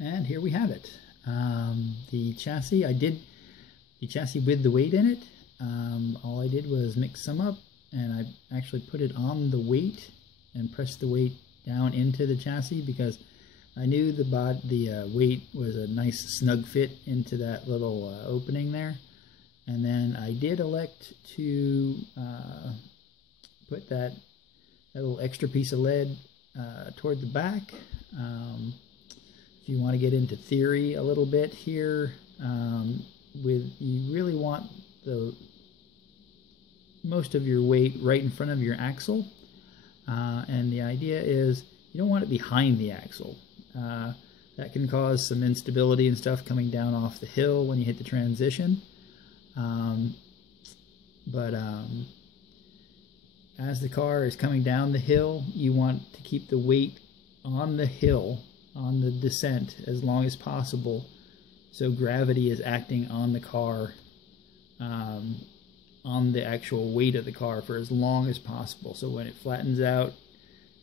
And here we have it. The chassis, I did the chassis with the weight in it. All I did was mix some up, and I actually put it on the weight and pressed the weight down into the chassis because I knew the weight was a nice snug fit into that little opening there. And then I did elect to put that little extra piece of lead toward the back. If you want to get into theory a little bit here, you really want most of your weight right in front of your axle, and the idea is you don't want it behind the axle. That can cause some instability and stuff coming down off the hill when you hit the transition. As the car is coming down the hill, you want to keep the weight on the hill, on the descent, as long as possible, so gravity is acting on the car, on the actual weight of the car for as long as possible. So when it flattens out,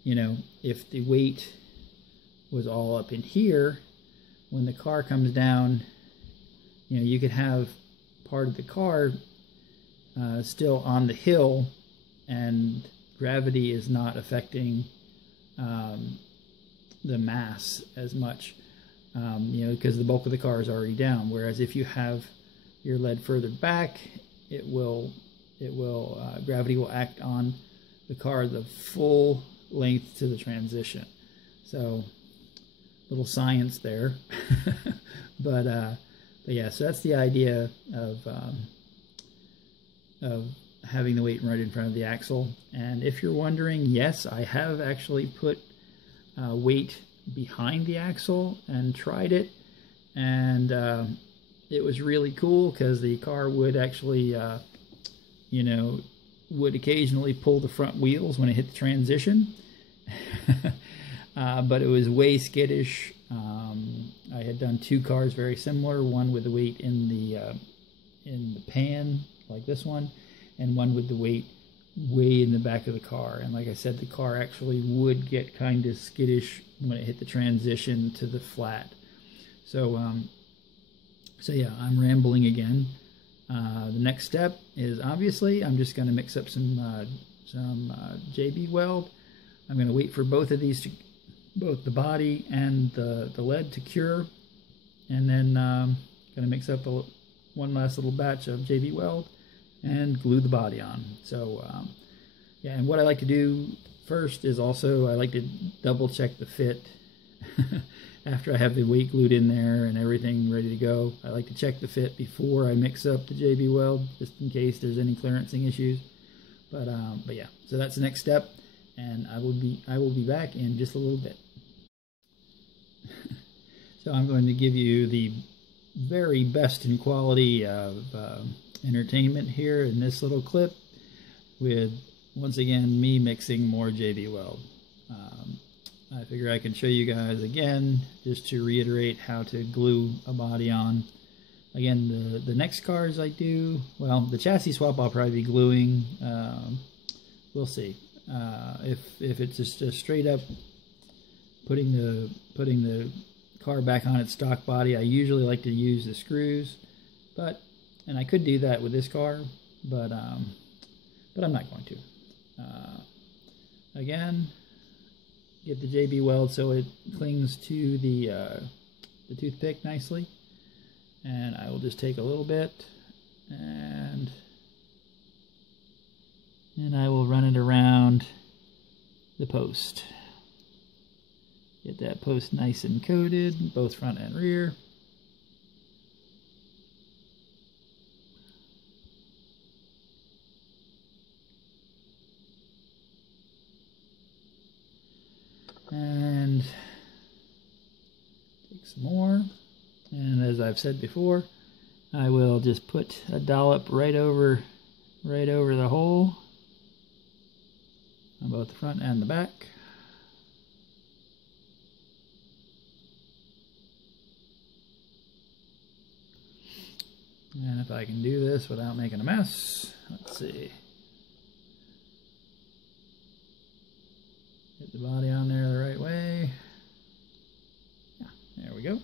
if the weight was all up in here, when the car comes down, you could have part of the car still on the hill, and gravity is not affecting the mass as much, because the bulk of the car is already down. Whereas if you have your lead further back, gravity will act on the car the full length to the transition. So little science there. but yeah, so that's the idea of having the weight right in front of the axle. And if you're wondering, yes, I have actually put weight behind the axle and tried it, and it was really cool because the car would actually would occasionally pull the front wheels when it hit the transition. But it was way skittish. I had done two cars very similar, one with the weight in the pan like this one, and one with the weight way in the back of the car. And like I said, the car actually would get kind of skittish when it hit the transition to the flat. So yeah, I'm rambling again. The next step is obviously I'm just going to mix up some JB Weld. I'm going to wait for both of these, both the body and the lead, to cure, and then going to mix up one last little batch of JB Weld and glue the body on. So yeah, and what I like to do first is also I like to double check the fit. After I have the weight glued in there and everything ready to go, I like to check the fit before I mix up the JB Weld, just in case there's any clearancing issues. But yeah, so that's the next step, and I will be back in just a little bit. So I'm going to give you the very best in quality of entertainment here in this little clip, with once again me mixing more JB Weld. I figure I can show you guys again just to reiterate how to glue a body on. Again, the next cars I do, well, the chassis swap I'll probably be gluing. We'll see. If it's just a straight up putting the car back on its stock body, I usually like to use the screws, and I could do that with this car, but I'm not going to. Again, get the JB Weld so it clings to the toothpick nicely, and I will just take a little bit and I will run it around the post. Get that post nice and coated, both front and rear. And take some more, and as I've said before, I will just put a dollop right over the hole on both the front and the back. And if I can do this without making a mess, let's see. Get the body on there the right way. Yeah, there we go.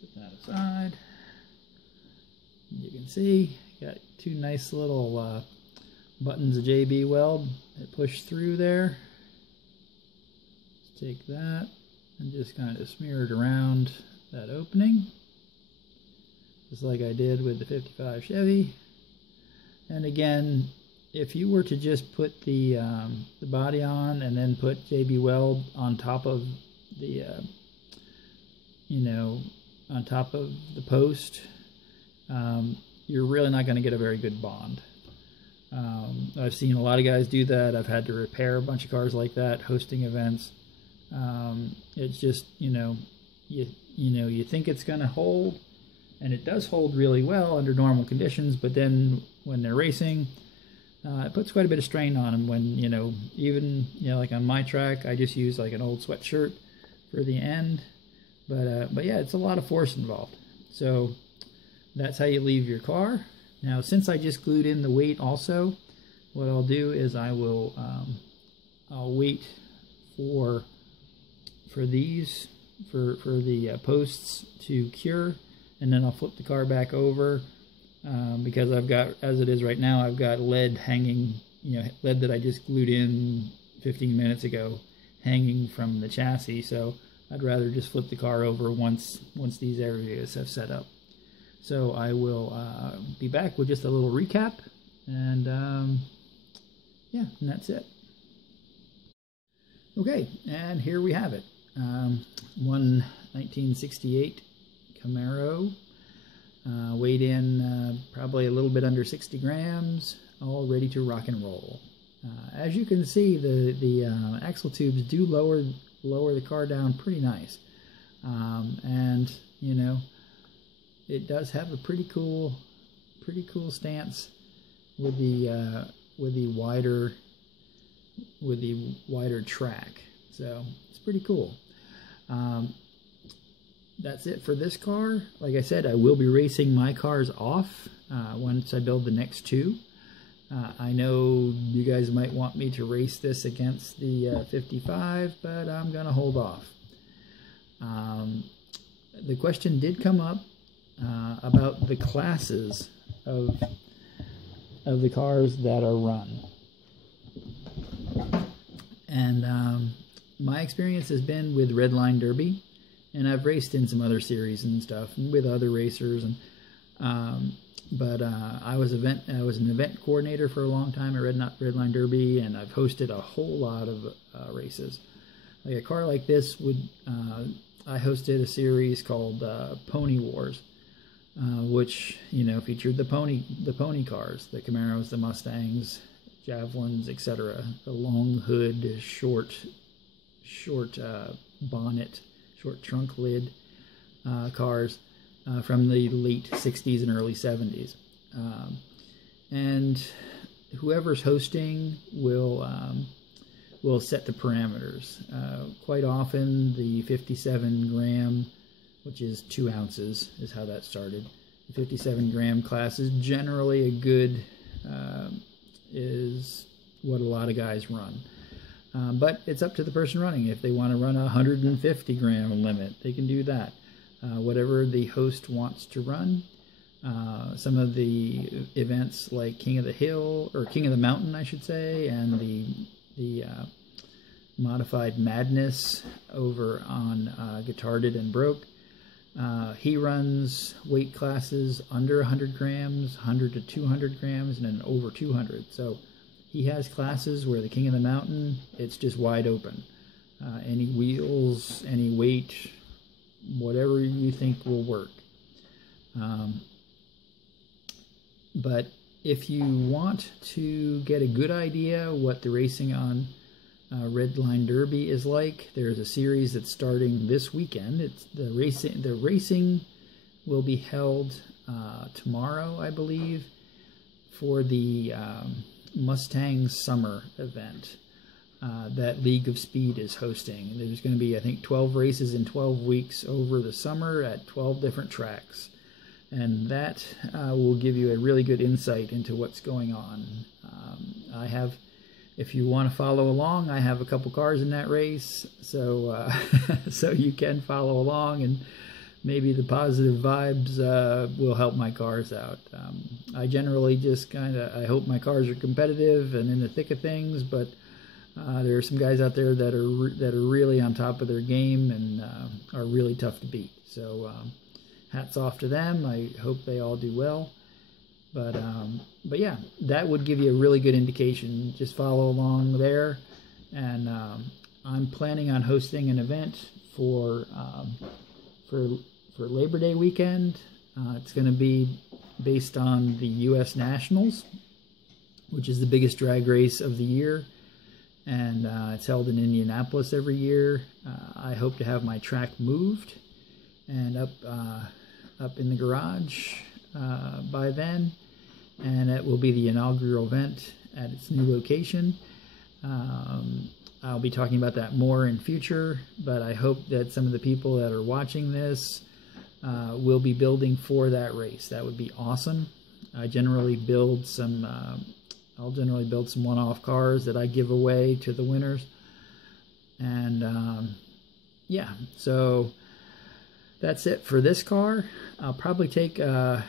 Put that aside. You can see, got two nice little buttons of JB Weld that push through there. Let's take that and just kind of smear it around that opening, just like I did with the 55 Chevy. And again, if you were to just put the body on and then put JB Weld on top of the, on top of the post, you're really not going to get a very good bond. I've seen a lot of guys do that. I've had to repair a bunch of cars like that, hosting events. It's just, you think it's going to hold, and it does hold really well under normal conditions, but then when they're racing, it puts quite a bit of strain on them. When, even, like on my track, I just use like an old sweatshirt for the end. But yeah, it's a lot of force involved. So that's how you leave your car. Now, since I just glued in the weight also, what I'll do is I'll wait for the posts to cure, and then I'll flip the car back over, because I've got, as it is right now, I've got lead hanging, lead that I just glued in 15 minutes ago hanging from the chassis. So I'd rather just flip the car over once these areas have set up. So I will be back with just a little recap, and yeah, and that's it. Okay, and here we have it. One 1968 Camaro, weighed in probably a little bit under 60 grams, all ready to rock and roll. As you can see, the axle tubes do lower the car down pretty nice, and it does have a pretty cool stance with the wider track. So it's pretty cool. That's it for this car. Like I said, I will be racing my cars off once I build the next two. I know you guys might want me to race this against the 55, but I'm gonna hold off. The question did come up about the classes of the cars that are run, and my experience has been with Redline Derby, and I've raced in some other series and stuff with other racers, and but I was an event coordinator for a long time at Redline Derby, and I've hosted a whole lot of races. Like a car like this I hosted a series called Pony Wars, which featured the pony cars, the Camaros, the Mustangs, Javelins, etc. The long hood, short bonnet, short trunk lid cars from the late 60s and early 70s. And whoever's hosting will set the parameters. Quite often the 57 gram, which is 2 ounces, is how that started. The 57 gram class is generally a good, is what a lot of guys run. But it's up to the person running. If they want to run a 150 gram limit, they can do that. Whatever the host wants to run. Some of the events like King of the Hill, or King of the Mountain, I should say, and the Modified Madness over on Guitarded and Broke. He runs weight classes under 100 grams, 100 to 200 grams, and then over 200. So he has classes where the King of the Mountain, it's just wide open. Any wheels, any weight, whatever you think will work. But if you want to get a good idea what the racing on Redline Derby is like, there's a series that's starting this weekend. It's the racing will be held tomorrow, I believe, for the Mustang Summer event that League of Speed is hosting. There's going to be, I think, 12 races in 12 weeks over the summer at 12 different tracks. And that will give you a really good insight into what's going on. I have if you want to follow along, I have a couple cars in that race, so so you can follow along, and maybe the positive vibes will help my cars out. I generally just I hope my cars are competitive and in the thick of things, but there are some guys out there that are really on top of their game and are really tough to beat. So hats off to them. I hope they all do well. But yeah, that would give you a really good indication. Just follow along there, and I'm planning on hosting an event for Labor Day weekend. It's going to be based on the U.S. Nationals, which is the biggest drag race of the year, and it's held in Indianapolis every year. I hope to have my track moved and up in the garage by then, and it will be the inaugural event at its new location. I'll be talking about that more in future, but I hope that some of the people that are watching this will be building for that race. That would be awesome. I generally build some I'll generally build some one-off cars that I give away to the winners, and yeah, so that's it for this car. I'll probably take the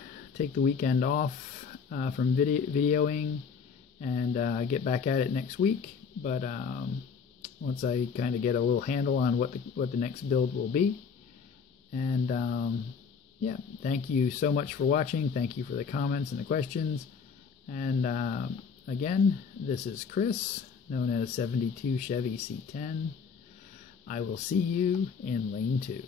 weekend off from videoing and get back at it next week. But once I kind of get a little handle on what the next build will be, and yeah, thank you so much for watching. Thank you for the comments and the questions. And again, this is Chris, known as 72 Chevy C10. I will see you in lane 2.